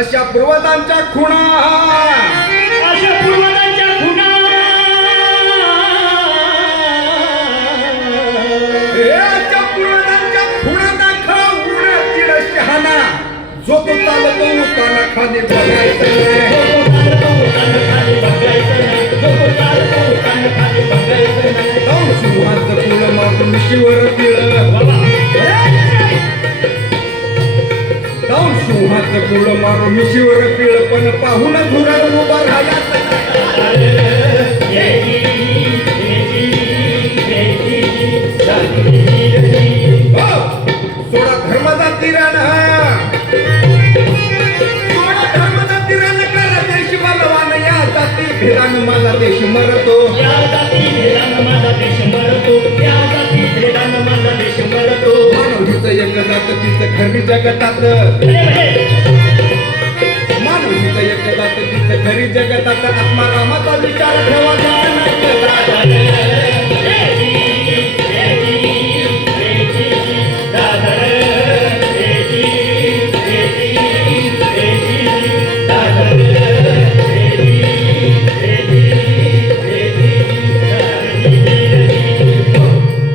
अशा पूर्वजांच्या खुणा. अशा पूर्वजांच्या खुणा. अशा पूर्वजांच्या खुणा दाखवून तिड शहाणा. जो तो चालतो उताना खाली बघायचं नाही. जाऊन सिंहाचं मिशीवर जाऊन सिंहाचं फुलं मारून मिशीवर पिळ पण पाहून धुराड उभा राहिला. हो, सोडा धर्माचा तिराण सोडा धर्माचा तिराण करा देश बलवान या जाती माझा देश मरतो. मानवीचं एक जात तिचं खरी जगतात. माणूस एक जात तिचं खरी जगतात. आत्मा रामाचा विचार ठेवा